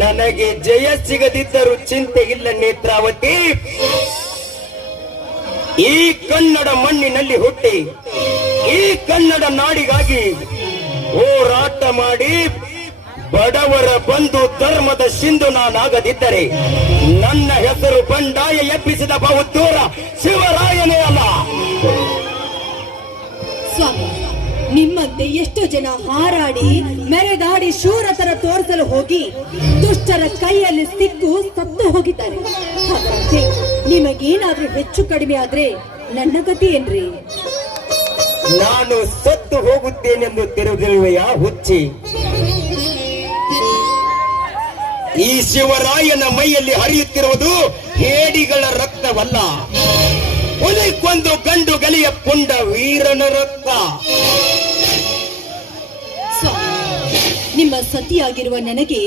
ನನಗೆ ಜಯ ಸಿಗದಿದ್ದರೂ ಚಿಂತೆ ಇಲ್ಲ ನೇತ್ರಾವತಿ. ಈ ಕನ್ನಡ ಮಣ್ಣಿನಲ್ಲಿ ಹುಟ್ಟಿ, ಈ ಕನ್ನಡ ನಾಡಿಗಾಗಿ ಹೋರಾಟ ಮಾಡಿ ಬಡವರ ಬಂಧು ಧರ್ಮದ ಸಿಂಧು ನಾನಾಗದಿದ್ದರೆ ನನ್ನ ಹೆಸರು ಬಂಡಾಯ ಎಬ್ಬಿಸಿದ ಬಹುದೂರ ಶಿವರಾಯನೇ ಅಲ್ಲ. ನಿಮ್ಮಂತೆ ಎಷ್ಟು ಜನ ಹಾರಾಡಿ ಮೆರೆದಾಡಿ ಶೂರತರ ತೋರಿಸಲು ಹೋಗಿ ದುಷ್ಟರ ಕೈಯಲ್ಲಿ ಸಿಕ್ಕು ಸತ್ತು ಹೋಗಿದ್ದಾರೆ. ಹಾಗಂತೆ ನಿಮಗೇನಾದ್ರೂ ಹೆಚ್ಚು ಕಡಿಮೆ ಆದ್ರೆ ನನ್ನ ಗತಿ ಏನ್ರಿ? ನಾನು ಸತ್ತು ಹೋಗುತ್ತೇನೆಂದು ತಿರುಗಿರುವೆಯ ಹುಚ್ಚಿ ಈ ಶಿವರಾಯನ ಮೈಯಲ್ಲಿ ಹರಿಯುತ್ತಿರುವುದು ಹೇಡಿಗಳ ರಕ್ತವಲ್ಲ. ಹುಲಿಕೊಂದು ಗಂಡು ಗಲಿಯ ಪುಂಡ ವೀರನ ರಕ್ತ. ಸತಿಯಾಗಿರುವ ನನಗೆ